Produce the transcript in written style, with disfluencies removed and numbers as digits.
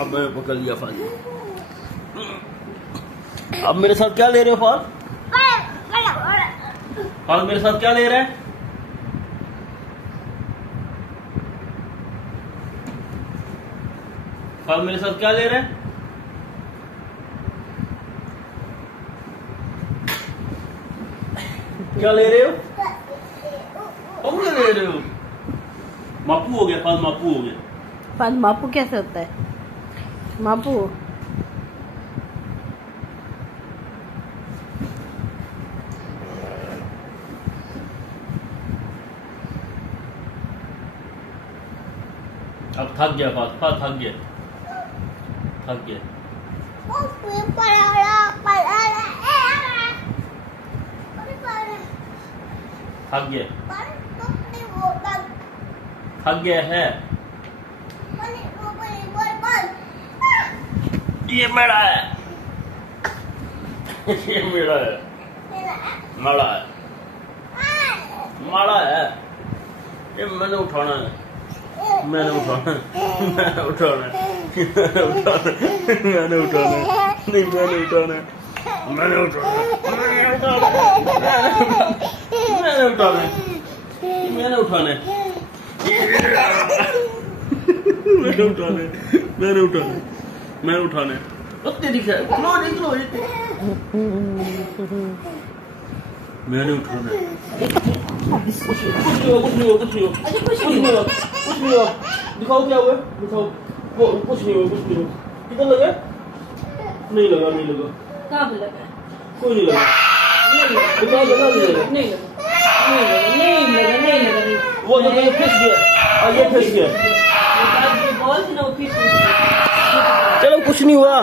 अब मैं पकड़ लिया फल। अब मेरे साथ क्या ले रहे हो फल? फल मेरे साथ क्या ले रहे हैं? फल मेरे साथ क्या ले रहे हैं? क्या ले रहे हो? अब क्या ले रहे हो? मापू हो गया फल, मापू हो गया। फल मापू कैसे होता है? मापू अब थक गया फल, फल थक गया, थक गया। थक गया, थक गया है। ये मेरा है, ये मेरा है, माड़ा है, माड़ा है। ये मैंने उठाना है, मैंने उठाना है, मैंने उठाना है, मैंने उठाना है, मैंने उठाना है, नहीं मैंने उठाना है, मैंने उठाना है, मैंने उठाना है, मैंने उठाना है, मैंने उठाना है, मैंने उठाना है, मैंने उठाना है। दिखा लो निकलो, मैंने उठाना है। कुछ नहीं हो, कुछ नहीं हो, कुछ नहीं हो, कुछ नहीं हो, कुछ नहीं हो। दिखाओ क्या हुआ, दिखाओ। कुछ नहीं हो, कुछ नहीं हो। कितना लगा? नहीं लगा, नहीं लगा। कहाँ पे लगा? कोई नहीं लगा। दिखाओ, लगा नहीं लगा? नहीं लगा, नहीं लगा, नहीं लगा, नहीं लगा। वो तो ये फिस गया, और ये फिस गया। बॉल से ना फिस। चलो कुछ नहीं हुआ।